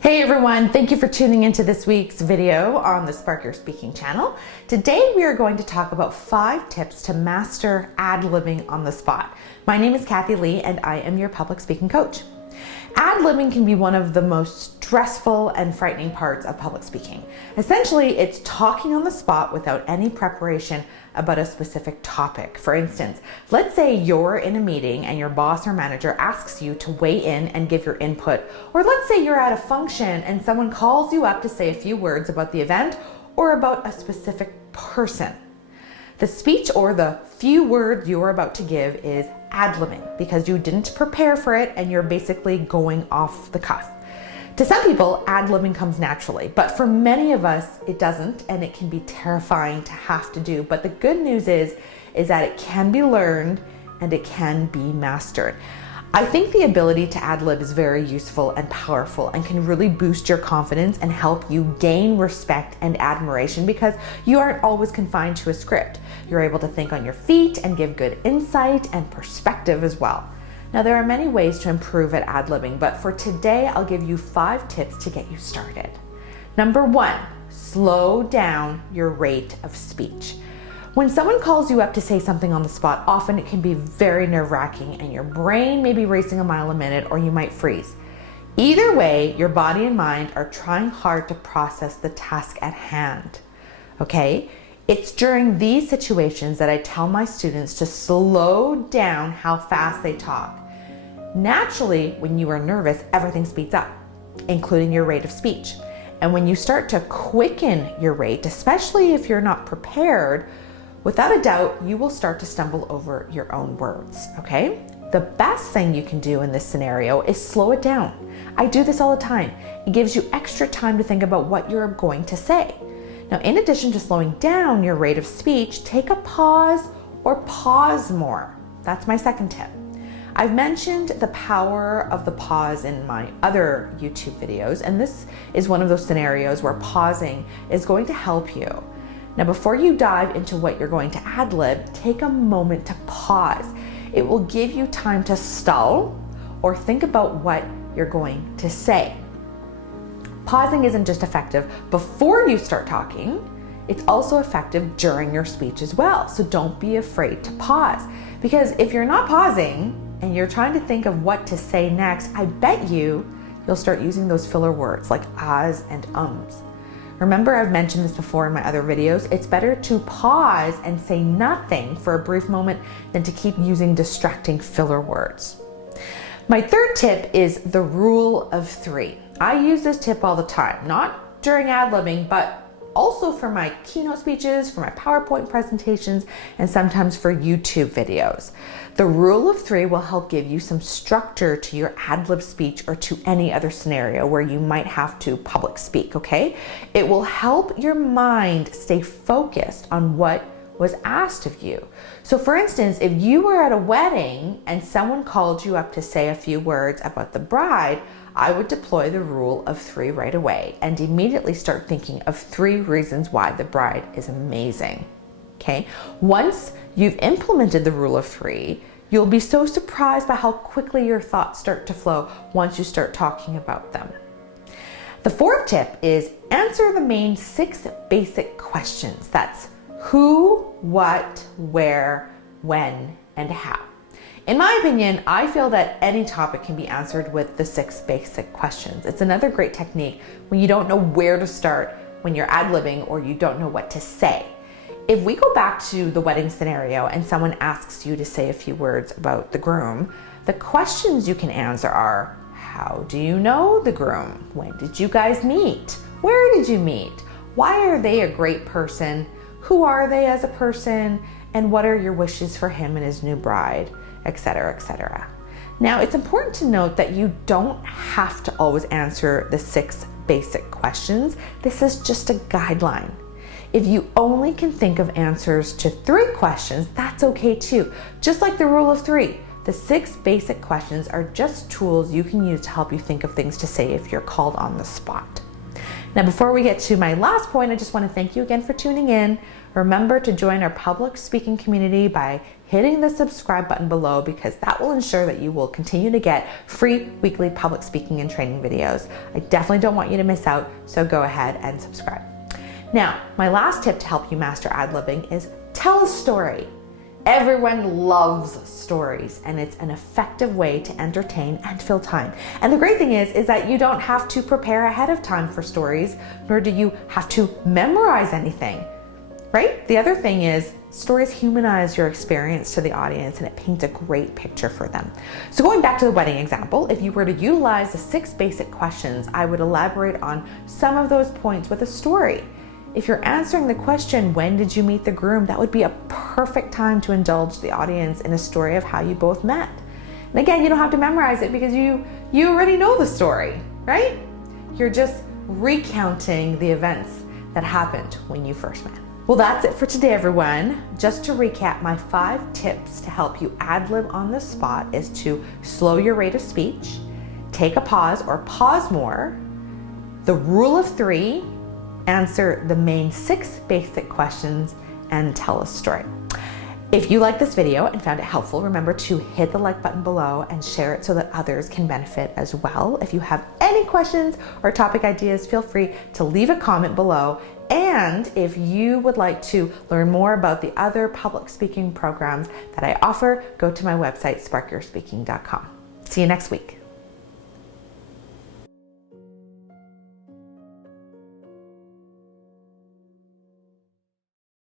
Hey everyone, thank you for tuning into this week's video on the Spark Your Speaking channel. Today we are going to talk about 5 tips to master ad-libbing on the spot. My name is Kathy Lee and I am your public speaking coach. Ad-libbing can be one of the most stressful and frightening parts of public speaking. Essentially, it's talking on the spot without any preparation about a specific topic. For instance, let's say you're in a meeting and your boss or manager asks you to weigh in and give your input. Or let's say you're at a function and someone calls you up to say a few words about the event or about a specific person. The speech or the few words you're about to give is ad-libbing because you didn't prepare for it and you're basically going off the cuff. To some people, ad-libbing comes naturally, but for many of us, it doesn't, and it can be terrifying to have to do. But the good news is that it can be learned and it can be mastered. I think the ability to ad-lib is very useful and powerful and can really boost your confidence and help you gain respect and admiration because you aren't always confined to a script. You're able to think on your feet and give good insight and perspective as well. Now, there are many ways to improve at ad-libbing, but for today, I'll give you 5 tips to get you started. Number 1, slow down your rate of speech. When someone calls you up to say something on the spot, often it can be very nerve-wracking and your brain may be racing a mile a minute or you might freeze. Either way, your body and mind are trying hard to process the task at hand, okay? It's during these situations that I tell my students to slow down how fast they talk. Naturally, when you are nervous, everything speeds up, including your rate of speech. And when you start to quicken your rate, especially if you're not prepared, without a doubt, you will start to stumble over your own words, okay? The best thing you can do in this scenario is slow it down. I do this all the time. It gives you extra time to think about what you're going to say. Now, in addition to slowing down your rate of speech, take a pause or pause more. That's my second tip. I've mentioned the power of the pause in my other YouTube videos, and this is one of those scenarios where pausing is going to help you. Now, before you dive into what you're going to ad-lib, take a moment to pause. It will give you time to stall or think about what you're going to say. Pausing isn't just effective before you start talking, it's also effective during your speech as well. So don't be afraid to pause. Because if you're not pausing and you're trying to think of what to say next, I bet you'll start using those filler words like ahs and ums. Remember, I've mentioned this before in my other videos, it's better to pause and say nothing for a brief moment than to keep using distracting filler words. My third tip is the rule of 3. I use this tip all the time, not during ad-libbing, but also for my keynote speeches, for my PowerPoint presentations, and sometimes for YouTube videos. The rule of 3 will help give you some structure to your ad-lib speech or to any other scenario where you might have to public speak, okay? It will help your mind stay focused on what was asked of you. So for instance, if you were at a wedding and someone called you up to say a few words about the bride, I would deploy the rule of 3 right away and immediately start thinking of 3 reasons why the bride is amazing, okay? Once you've implemented the rule of 3, you'll be so surprised by how quickly your thoughts start to flow once you start talking about them. The 4th tip is answer the main 6 basic questions. That's who, what, where, when, and how. In my opinion, I feel that any topic can be answered with the 6 basic questions. It's another great technique when you don't know where to start when you're ad-libbing or you don't know what to say. If we go back to the wedding scenario and someone asks you to say a few words about the groom, the questions you can answer are, how do you know the groom? When did you guys meet? Where did you meet? Why are they a great person? Who are they as a person? And what are your wishes for him and his new bride? Etc., etc. Now, it's important to note that you don't have to always answer the 6 basic questions. This is just a guideline. If you only can think of answers to 3 questions, that's okay too. Just like the rule of 3, the 6 basic questions are just tools you can use to help you think of things to say if you're called on the spot. Now, before we get to my last point, I just want to thank you again for tuning in. Remember to join our public speaking community by hitting the subscribe button below, because that will ensure that you will continue to get free weekly public speaking and training videos. I definitely don't want you to miss out, so go ahead and subscribe. Now, my last tip to help you master ad-libbing is tell a story. Everyone loves stories, and it's an effective way to entertain and fill time. And the great thing is that you don't have to prepare ahead of time for stories, nor do you have to memorize anything, right? The other thing is stories humanize your experience to the audience, and it paints a great picture for them. So going back to the wedding example, if you were to utilize the 6 basic questions, I would elaborate on some of those points with a story. If you're answering the question, when did you meet the groom? That would be a perfect time to indulge the audience in a story of how you both met. And again, you don't have to memorize it because you already know the story, right? You're just recounting the events that happened when you first met. Well, that's it for today, everyone. Just to recap, my 5 tips to help you ad-lib on the spot is to slow your rate of speech, take a pause or pause more, the rule of 3, answer the main 6 basic questions, and tell a story. If you liked this video and found it helpful, remember to hit the like button below and share it so that others can benefit as well. If you have any questions or topic ideas, feel free to leave a comment below. And if you would like to learn more about the other public speaking programs that I offer, go to my website, sparkyourspeaking.com. See you next week.